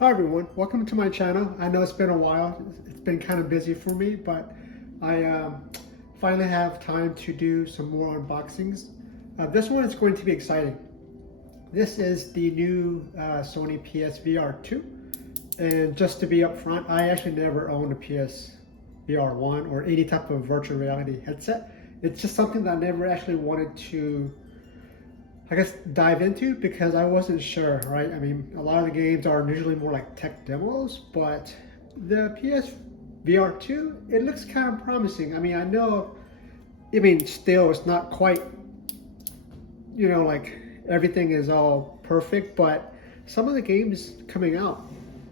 Hi everyone, welcome to my channel. I know it's been a while, it's been kind of busy for me, but I finally have time to do some more unboxings. This one is going to be exciting. This is the new Sony PSVR2, and just to be upfront, I actually never owned a PSVR1 or any type of virtual reality headset. It's just something that I never actually wanted to dive into because I wasn't sure, right? I mean, a lot of the games are usually more like tech demos, but the PS VR2, it looks kind of promising. Still it's not quite, like everything is all perfect, but some of the games coming out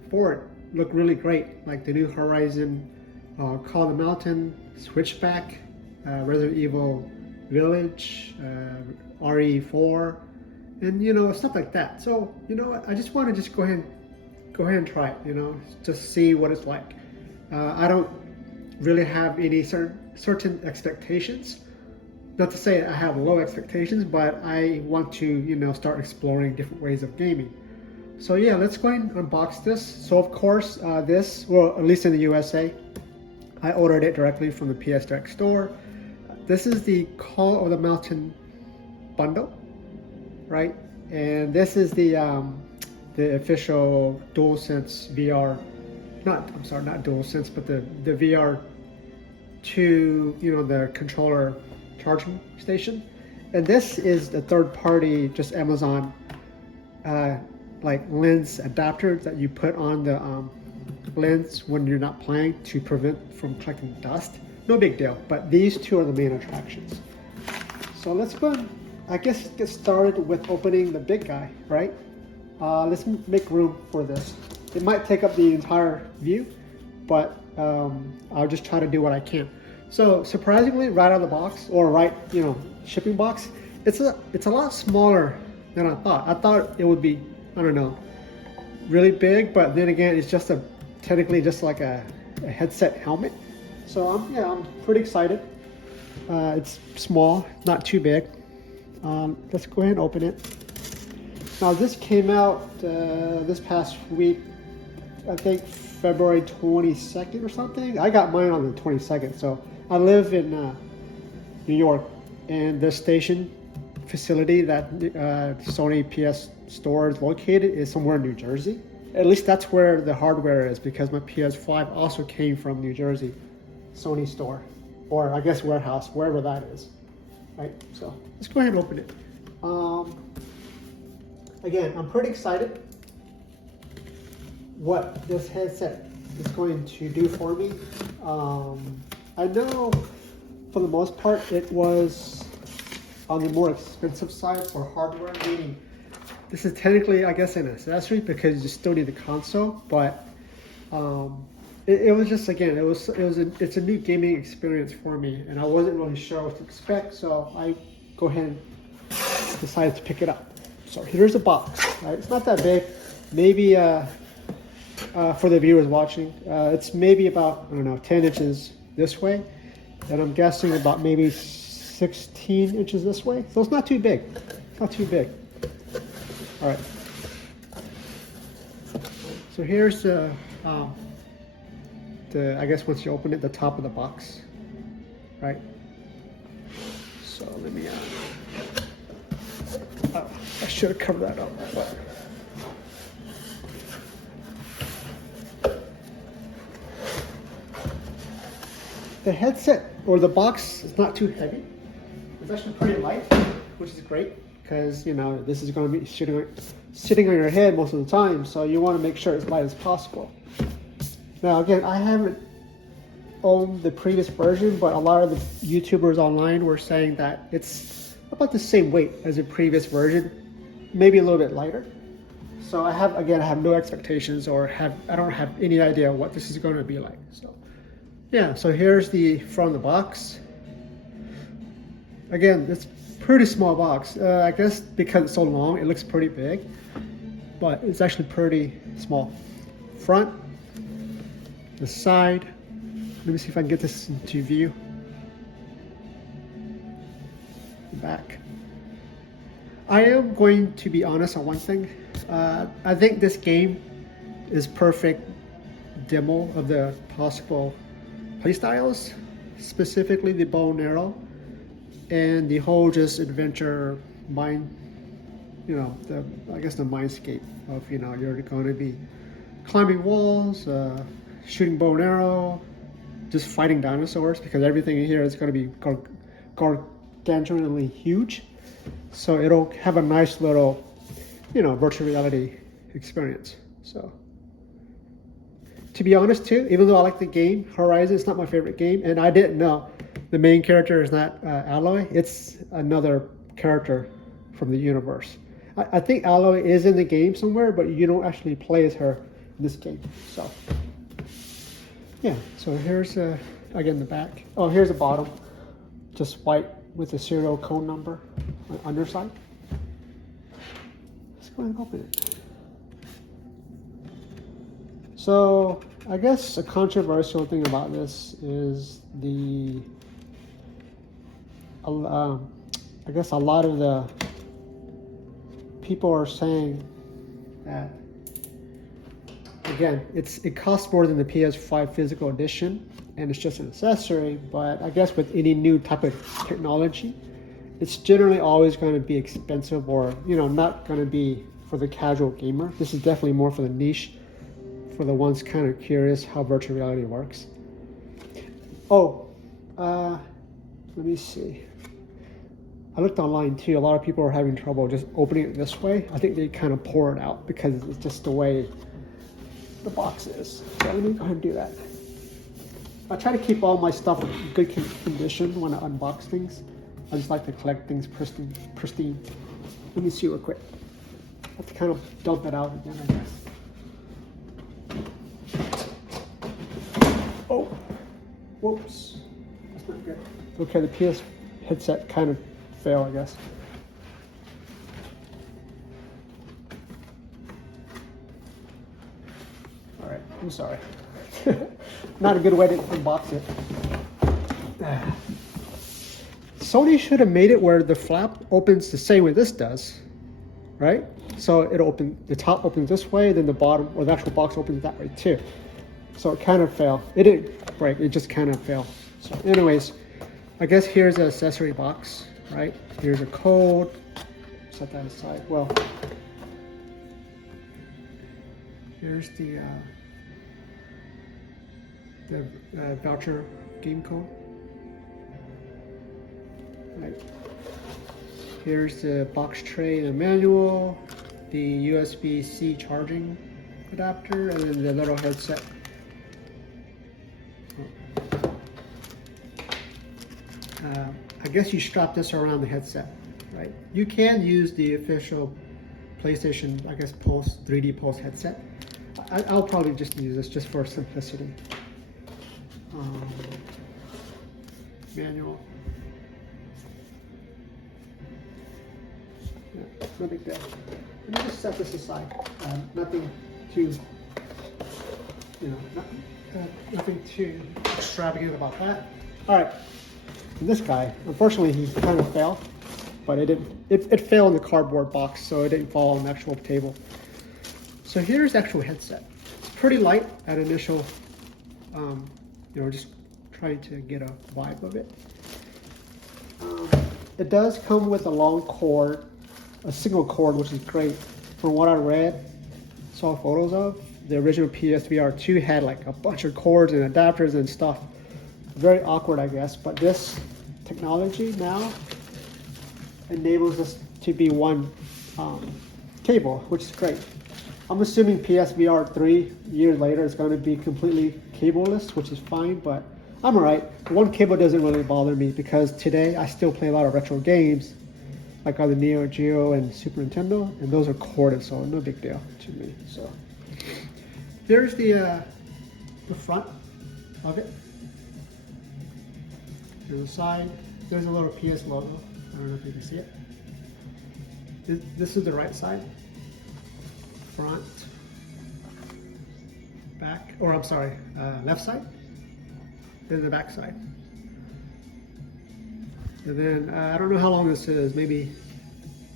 for it look really great, like the new Horizon, Call of the Mountain, Switchback, Resident Evil Village, RE4, and stuff like that. So what, I just want to go ahead and try it. Just see what it's like. I don't really have any certain expectations. Not to say I have low expectations, but I want to start exploring different ways of gaming. So yeah, let's go ahead and unbox this. So of course, well, at least in the USA, I ordered it directly from the PS Direct store. This is the Call of the Mountain bundle, right? And this is the official DualSense VR, not DualSense, but the VR2, the controller charging station. And this is the third party, just Amazon, like lens adapter that you put on the lens when you're not playing to prevent from collecting dust. No big deal, but these two are the main attractions. So let's go and, get started with opening the big guy, right? Let's make room for this. It might take up the entire view, but I'll just try to do what I can. So surprisingly, right out of the box, or shipping box, it's a lot smaller than I thought. I thought it would be, I don't know, really big, but then again, it's just technically just like a headset helmet. So I'm pretty excited. It's small, not too big. Let's go ahead and open it. Now this came out this past week, I think February 22nd or something. I got mine on the 22nd. So I live in New York, and the station facility that Sony PS store is located is somewhere in New Jersey. At least that's where the hardware is, because my PS5 also came from New Jersey Sony store, or I guess warehouse, wherever that is, right? So let's go ahead and open it. Again, I'm pretty excited what this headset is going to do for me. I know for the most part it was on the more expensive side for hardware, meaning this is technically, I guess, an accessory because you still need the console, but it was just, again, it's a new gaming experience for me, and I wasn't really sure what to expect, so I go ahead and decided to pick it up. So here's the box, right? It's not that big. Maybe for the viewers watching, it's maybe about, I don't know, 10 inches this way, and I'm guessing about maybe 16 inches this way. So it's not too big. Not too big. All right. So here's the I guess once you open it, the top of the box, right? So let me, I should have covered that up, but. The headset, or the box, is not too heavy. It's actually pretty light, which is great, because this is going to be sitting on your head most of the time, so you want to make sure it's light as possible. Now again, I haven't owned the previous version, but a lot of the YouTubers online were saying that it's about the same weight as the previous version, maybe a little bit lighter. So I have no expectations, or I don't have any idea what this is going to be like. So yeah, so here's the front of the box. Again, it's pretty small box. I guess because it's so long, it looks pretty big, but it's actually pretty small. Front, the side. Let me see if I can get this into view. The back. I am going to be honest on one thing. I think this game is perfect demo of the possible playstyles, specifically the bow and arrow, and the whole just adventure mind, I guess the mindscape of, you're going to be climbing walls, shooting bow and arrow, just fighting dinosaurs, because everything in here is going to be gargantuanly huge. So it'll have a nice little, virtual reality experience. So, to be honest too, even though I like the game, Horizon is not my favorite game, and I didn't know the main character is not Aloy. It's another character from the universe. I think Aloy is in the game somewhere, but you don't actually play as her in this game. So, yeah. So here's again the back. Oh, here's the bottom, just white with the serial code number on the underside. Let's go ahead and open it. So I guess a controversial thing about this is I guess a lot of the people are saying that, again, it costs more than the PS5 physical edition, and it's just an accessory. But I guess with any new type of technology, it's generally always going to be expensive, or not going to be for the casual gamer. This is definitely more for the niche, for the ones kind of curious how virtual reality works. Oh, let me see. I looked online too. A lot of people are having trouble just opening it this way. I think they kind of pour it out because it's just the way the box is. So let me go ahead and do that. I try to keep all my stuff in good condition when I unbox things. I just like to collect things pristine. Let me see real quick. I have to kind of dump it out again, I guess. Oh, whoops. That's not good. Okay, the PS headset kind of failed, I guess. All right, I'm sorry. Not a good way to unbox it. Sony should have made it where the flap opens the same way this does, right? So it'll open, the top opens this way, then the bottom, or the actual box opens that way too. So it kind of failed. It didn't break, it just kind of failed. So anyways, I guess here's an accessory box, right? Here's a code. Set that aside. Well, here's the voucher game code. Right. Here's the box tray and manual, the USB-C charging adapter, and then the little headset. I guess you strap this around the headset, right? You can use the official PlayStation, I guess, 3D Pulse headset. I'll probably just use this just for simplicity. Manual. Yeah, no big deal. Let me just set this aside. Nothing too, nothing too extravagant about that. All right. And this guy, unfortunately, he kind of fell, but it didn't. It fell in the cardboard box, so it didn't fall on the actual table. So here's the actual headset. It's pretty light at initial, just trying to get a vibe of it. It does come with a long cord, a single cord, which is great. From what I read, saw photos of, the original PSVR2 had like a bunch of cords and adapters and stuff. Very awkward, I guess, but this technology now enables us to be one cable, which is great. I'm assuming PSVR 3 years later is going to be completely cableless, which is fine, but I'm alright. One cable doesn't really bother me because today I still play a lot of retro games, like on the Neo Geo and Super Nintendo, and those are corded, so no big deal to me. So here's the front of it. To the side, there's a little PS logo. I don't know if you can see it. This is the right side. Front, back, or I'm sorry, left side. Then the back side. And then, I don't know how long this is, maybe,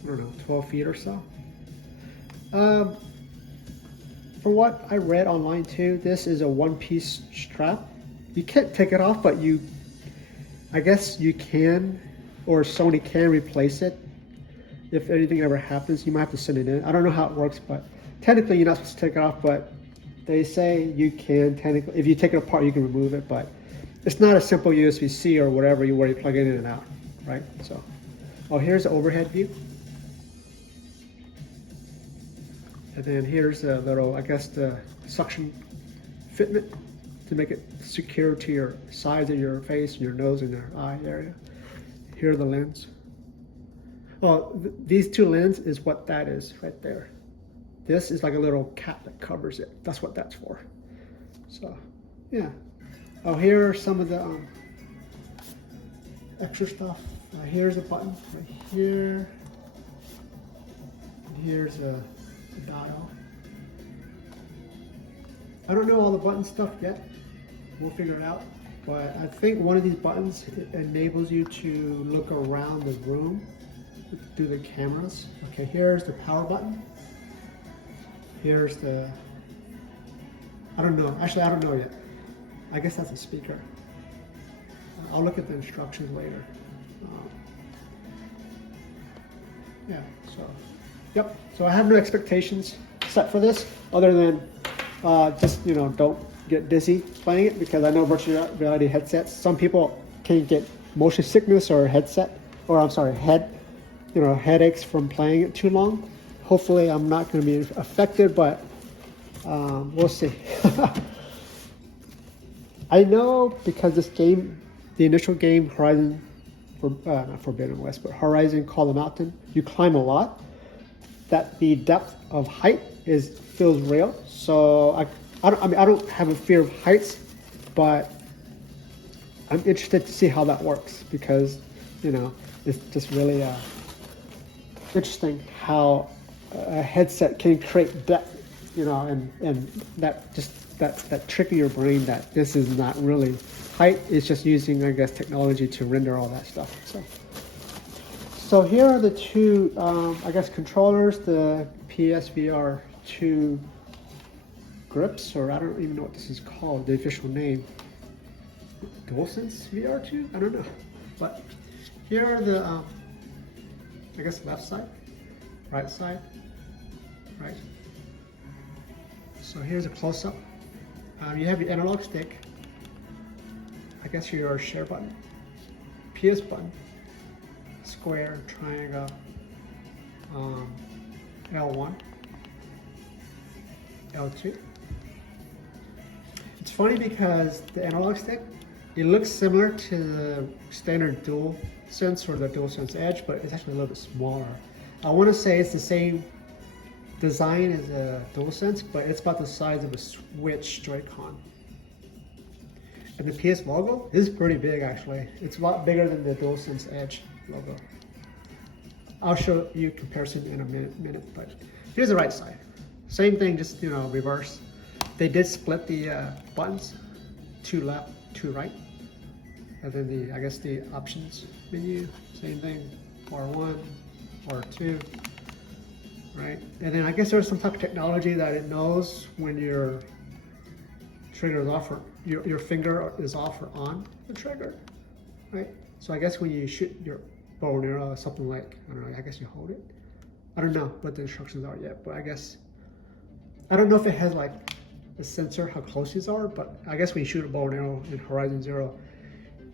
I don't know, 12 feet or so. for what I read online too, this is a one-piece strap. You can't take it off, but I guess you can, or Sony can replace it. If anything ever happens, you might have to send it in. I don't know how it works, but technically you're not supposed to take it off, but they say you can technically. If you take it apart, you can remove it, but it's not a simple USB-C or whatever where you plug it in and out, right? So, oh, here's the overhead view. And then here's the little, I guess, the suction fitment to make it secure to your sides of your face, your nose, and your eye area. Here are the lens. Well, these two lenses is what that is right there. This is like a little cap that covers it. That's what that's for. So, yeah. Oh, here are some of the extra stuff. Here's a button right here. And here's a dado. I don't know all the button stuff yet. We'll figure it out. But I think one of these buttons enables you to look around the room through the cameras. Okay, here's the power button. Here's the, I don't know. Actually, I don't know yet. I guess that's a speaker. I'll look at the instructions later. Yeah, so, yep. So I have no expectations set for this other than just, you know, don't get dizzy playing it, because I know virtual reality headsets, some people can get motion sickness or headaches from playing it too long. Hopefully I'm not going to be affected, but we'll see. I know because this game, the initial game, Horizon, not Forbidden West, but Horizon Call of the Mountain, you climb a lot, that the depth of height feels real. So I don't have a fear of heights, but I'm interested to see how that works, because, you know, it's just really interesting how a headset can create depth, you know, and that trick in your brain that this is not really height, it's just using, I guess, technology to render all that stuff. So here are the two, I guess, controllers, the PSVR2 grips, or I don't even know what this is called, the official name. DualSense VR2? I don't know. But here are the, I guess, left side, right side, right. So here's a close-up. You have your analog stick, I guess your share button, PS button, square, triangle, L1, L2. It's funny because the analog stick, it looks similar to the standard DualSense or the DualSense Edge, but it's actually a little bit smaller. I want to say it's the same design as a DualSense, but it's about the size of a Switch Joy-Con. And the PS logo is pretty big, actually. It's a lot bigger than the DualSense Edge logo. I'll show you a comparison in a minute, but here's the right side. Same thing, just, you know, reverse. They did split the buttons, two left, two right. And then I guess the options menu, same thing, R1, R2, right? And then I guess there's some type of technology that it knows when your trigger is off, or your finger is off or on the trigger, right? So I guess when you shoot your bow and arrow or something like, I don't know, I guess you hold it. I don't know what the instructions are yet, but I guess, I don't know if it has like a sensor how close these are, but I guess when you shoot a bow and arrow in Horizon Zero,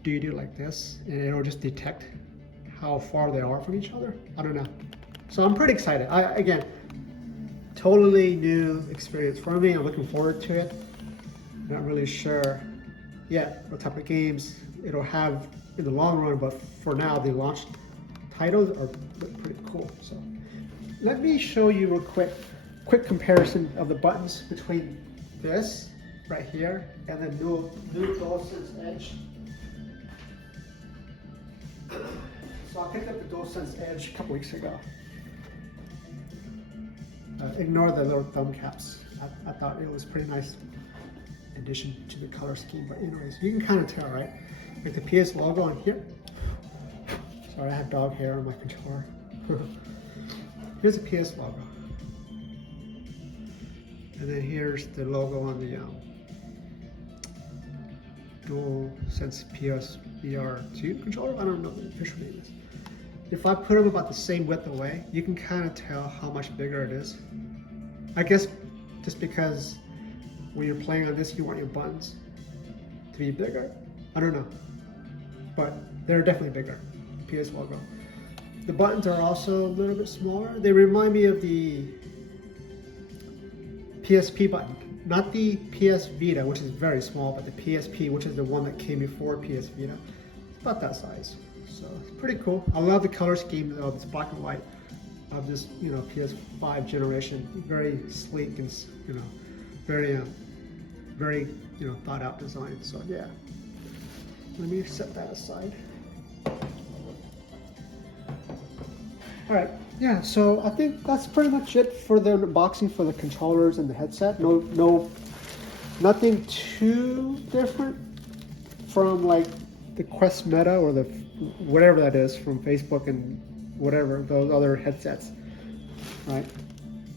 do you do it like this and it'll just detect how far they are from each other? I don't know. So I'm pretty excited. Again, totally new experience for me. I'm looking forward to it. Not really sure yet what type of games it'll have in the long run, but for now, the launch titles are pretty cool. So let me show you real quick comparison of the buttons between this right here and the new DualSense Edge. So I picked up the DualSense Edge a couple weeks ago. Ignore the little thumb caps. I thought it was pretty nice addition to the color scheme, but anyways, you can kind of tell, right? Like the PS logo on here. Sorry, I have dog hair on my controller. Here's the PS logo. And then here's the logo on the DualSense PSVR2 controller. I don't know what the official name is. If I put them about the same width away, you can kind of tell how much bigger it is. I guess just because when you're playing on this, you want your buttons to be bigger. I don't know, but they're definitely bigger. PS logo. The buttons are also a little bit smaller. They remind me of the PSP button, not the PS Vita, which is very small, but the PSP, which is the one that came before PS Vita. It's about that size. So it's pretty cool. I love the color scheme of this black and white of this, PS5 generation. Very sleek and very, thought out design. So yeah, let me set that aside. All right, yeah. So I think that's pretty much it for the unboxing for the controllers and the headset. Nothing too different from like the Quest Meta or the whatever that is from Facebook and whatever those other headsets, right?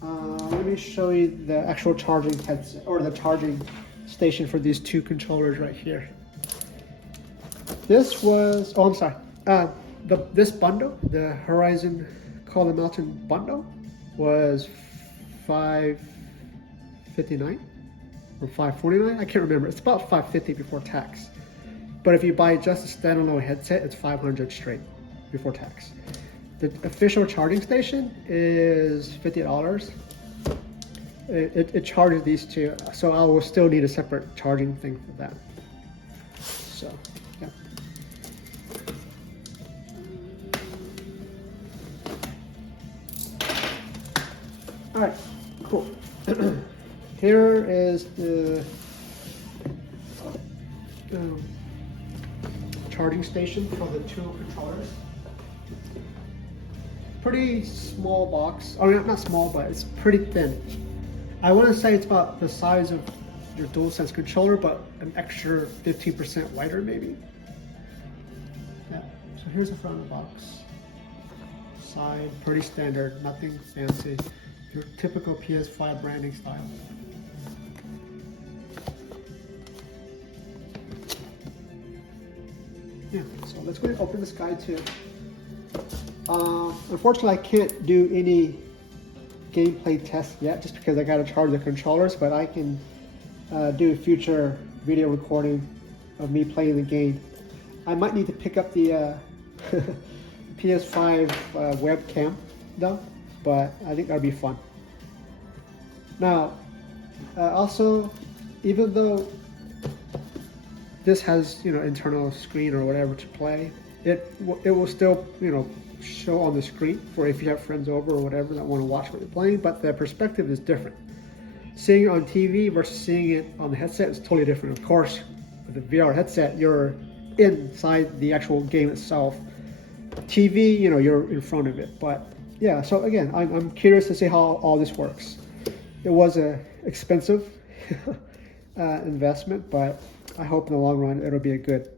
Let me show you the actual charging headset or the charging station for these two controllers right here. This was, oh, I'm sorry. This bundle, the Horizon Call of the Mountain bundle, was $559 or $549. I can't remember. It's about $550 before tax. But if you buy just a standalone headset, it's $500 straight before tax. The official charging station is $50. It charges these two, so I will still need a separate charging thing for that. So, yeah. All right, cool. Here is the charging station for the two controllers. Pretty small box. I mean, not small, but it's pretty thin. I want to say it's about the size of your DualSense controller, but an extra 15% wider, maybe. Yeah. So here's the front of the box. Side, pretty standard, nothing fancy. Your typical PS5 branding style. Yeah, so let's go ahead and open this guy too. Unfortunately, I can't do any gameplay tests yet just because I got to charge the controllers, but I can do a future video recording of me playing the game. I might need to pick up the PS5 webcam though, but I think that'll be fun. Now, also, even though this has internal screen or whatever to play, it will still show on the screen for if you have friends over or whatever that want to watch what you're playing, but the perspective is different. Seeing it on TV versus seeing it on the headset is totally different. Of course, with the VR headset, you're inside the actual game itself. TV, you're in front of it. But yeah, so again, I'm curious to see how all this works. It was a expensive investment, but I hope in the long run it'll be a good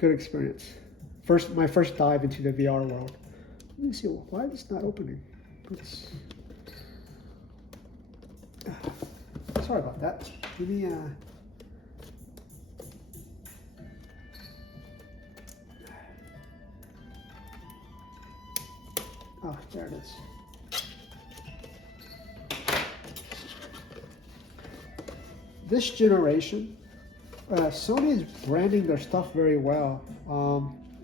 experience. My first dive into the VR world. Let me see, why is this not opening? Sorry about that. Give me oh, there it is. This generation, Sony is branding their stuff very well.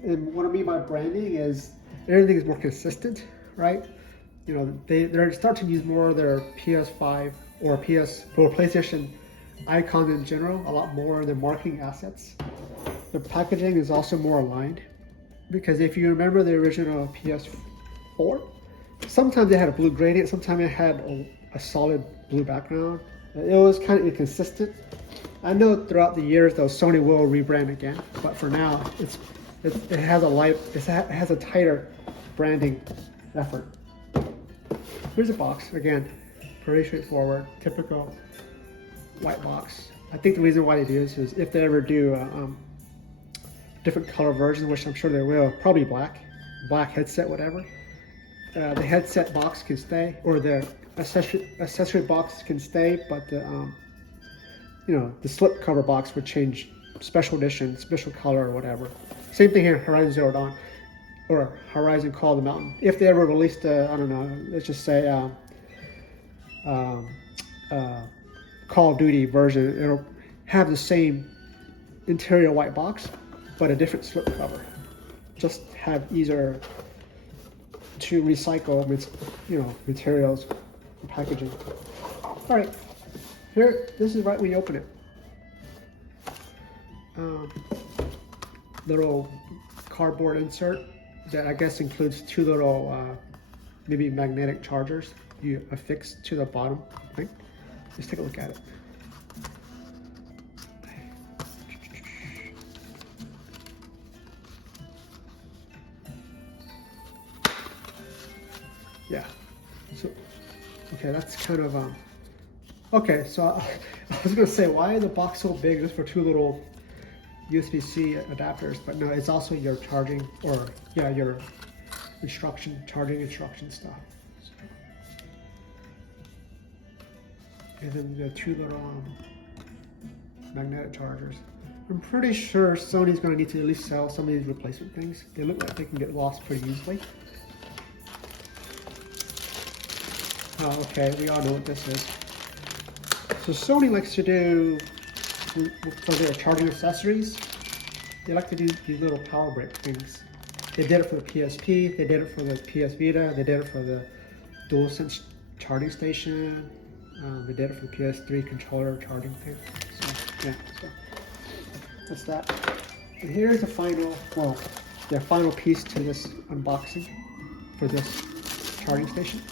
And what I mean by branding is everything is more consistent, right? They're starting to use more of their PS5 or PlayStation icons in general, a lot more in their marketing assets. The packaging is also more aligned, because if you remember the original PS4, sometimes they had a blue gradient, sometimes it had a solid blue background. It was kind of inconsistent. I know throughout the years though, Sony will rebrand again, but for now, it has a tighter branding effort. Here's a box again, pretty straightforward, typical white box. I think the reason why they do this is if they ever do different color versions, which I'm sure they will, probably black headset, whatever. the headset box can stay, or the accessory box can stay, but the the slip cover box would change, special edition, special color, or whatever. Same thing here, Horizon Zero Dawn, or Horizon Call of the Mountain. If they ever released a, I don't know, let's just say Call of Duty version, it'll have the same interior white box, but a different slip cover. Just have easier to recycle, materials and packaging. All right, here, this is right when you open it. Little cardboard insert that I guess includes two little maybe magnetic chargers you affix to the bottom. Right? Let's take a look at it. Yeah. So, okay, that's kind of okay, so I was gonna say, why is the box so big just for two little USB-C adapters? But no, it's also your charging, or yeah, your charging instruction stuff. And then the two little magnetic chargers. I'm pretty sure Sony's gonna need to at least sell some of these replacement things. They look like they can get lost pretty easily. Oh, okay, we all know what this is. So Sony likes to do, for their charging accessories, they like to do these little power brick things. They did it for the PSP, they did it for the PS Vita, they did it for the DualSense charging station, they did it for the PS3 controller charging thing. So, yeah, so that's that. And here's the final, final piece to this unboxing for this charging station.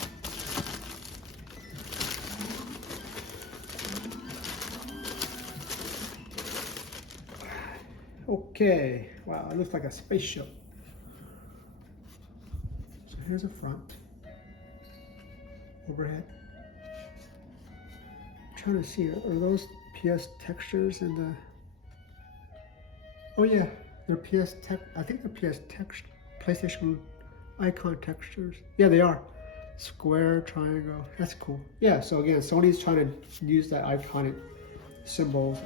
Okay, wow, it looks like a spaceship. So here's the front, overhead. I'm trying to see, are those PS textures in the, oh yeah, they're I think they're PlayStation icon textures. Yeah, they are. Square, triangle, that's cool. Yeah, so again, Sony's trying to use that iconic symbol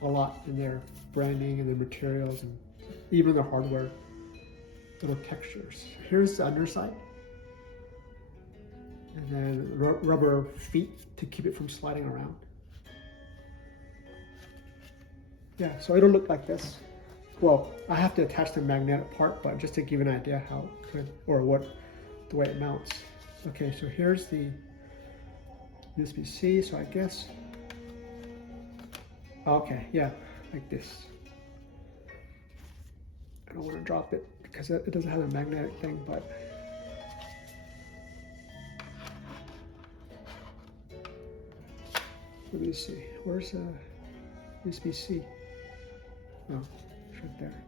a lot in their branding and their materials and even their hardware, little textures. Here's the underside, and then rubber feet to keep it from sliding around. Yeah, so it'll look like this. Well, I have to attach the magnetic part, but just to give an idea how it could, or the way it mounts. Okay, so here's the USB-C, so I guess, okay, yeah, like this. I don't want to drop it because it doesn't have a magnetic thing, but let me see. Where's USB-C? Oh, it's right there.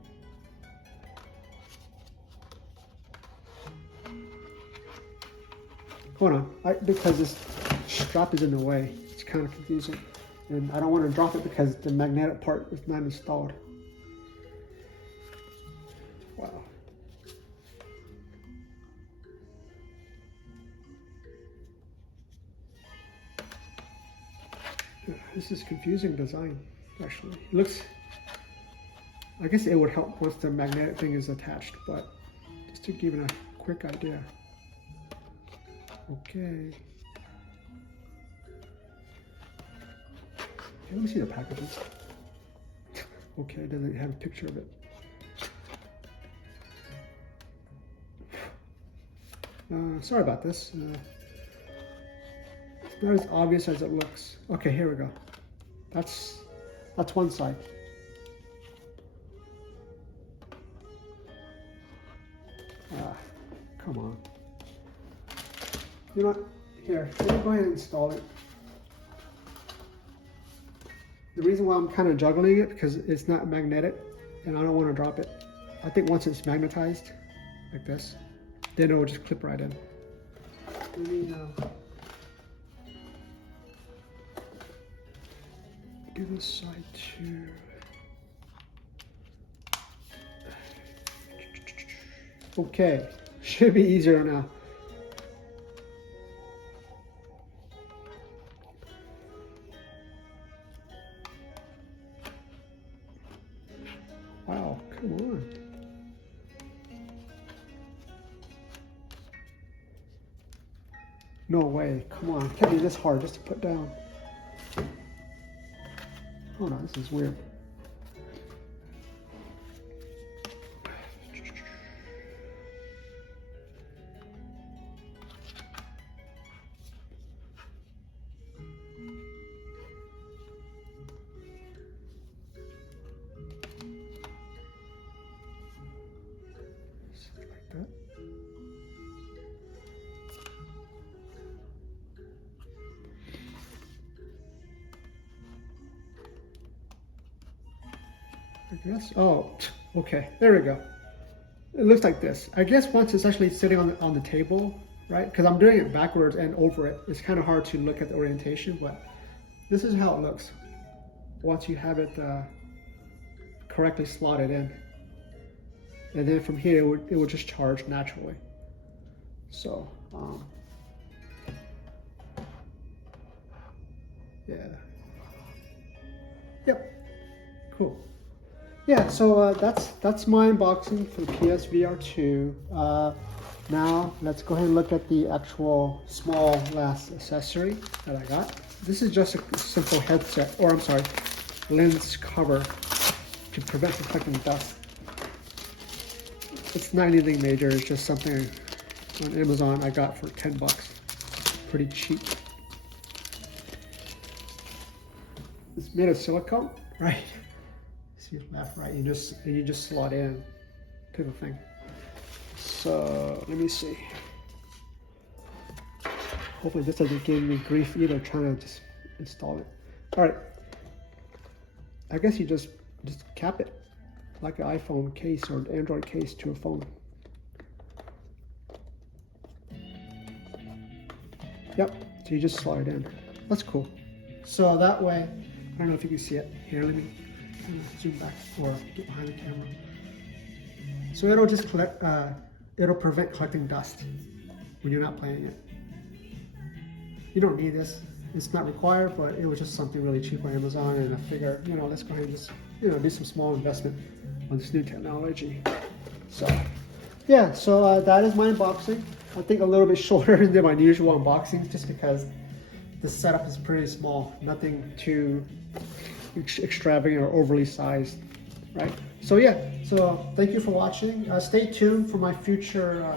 Hold on, because this strap is in the way. It's kind of confusing. And I don't want to drop it because the magnetic part is not installed. Wow. This is confusing design, actually. It looks, I guess it would help once the magnetic thing is attached, but just to give it a quick idea. Okay. Let me see the packaging. Okay, it doesn't have a picture of it. Sorry about this. It's not as obvious as it looks. Okay, here we go. That's one side. Come on. You know what? Here, let me go ahead and install it. The reason why I'm kind of juggling it because it's not magnetic and I don't want to drop it. I think once it's magnetized, like this, then it will just clip right in. Let me do this side too. Okay, should be easier now. No way. Come on. It can't be this hard just to put down. Hold on, this is weird. Like that. I guess. Oh, okay. There we go. It looks like this. I guess once it's actually sitting on the table, right? Because I'm doing it backwards and over it. It's kind of hard to look at the orientation, but this is how it looks once you have it correctly slotted in. And then from here, it would just charge naturally. So, yeah. Yep. Cool. Yeah, so that's my unboxing for the PSVR2. Now let's go ahead and look at the actual small last accessory that I got. This is just a simple headset, or I'm sorry, lens cover to prevent from collecting dust. It's not anything major, it's just something on Amazon I got for 10 bucks. Pretty cheap. It's made of silicone, right? See left, right, you just slot in to the thing. So let me see. Hopefully this doesn't give me grief either trying to just install it. All right. I guess you just cap it like an iPhone case or an Android case to a phone. Yep, so you just slide it in. That's cool. So that way, I don't know if you can see it. Here, let me zoom back or get behind the camera. So it'll just collect, it'll prevent collecting dust when you're not playing it. You don't need this. It's not required, but it was just something really cheap on Amazon, and I figured, let's go ahead and just, do some small investment on this new technology. So, yeah, so that is my unboxing. I think a little bit shorter than my usual unboxings, just because the setup is pretty small. Nothing too extravagant or overly sized, right? So yeah, so thank you for watching. Stay tuned for my future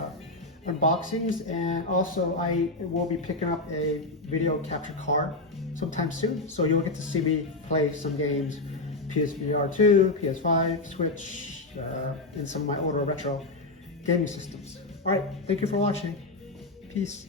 unboxings, and also I will be picking up a video capture card sometime soon, so you'll get to see me play some games, PSVR2, PS5, Switch, and some of my older retro gaming systems. All right, thank you for watching. Peace.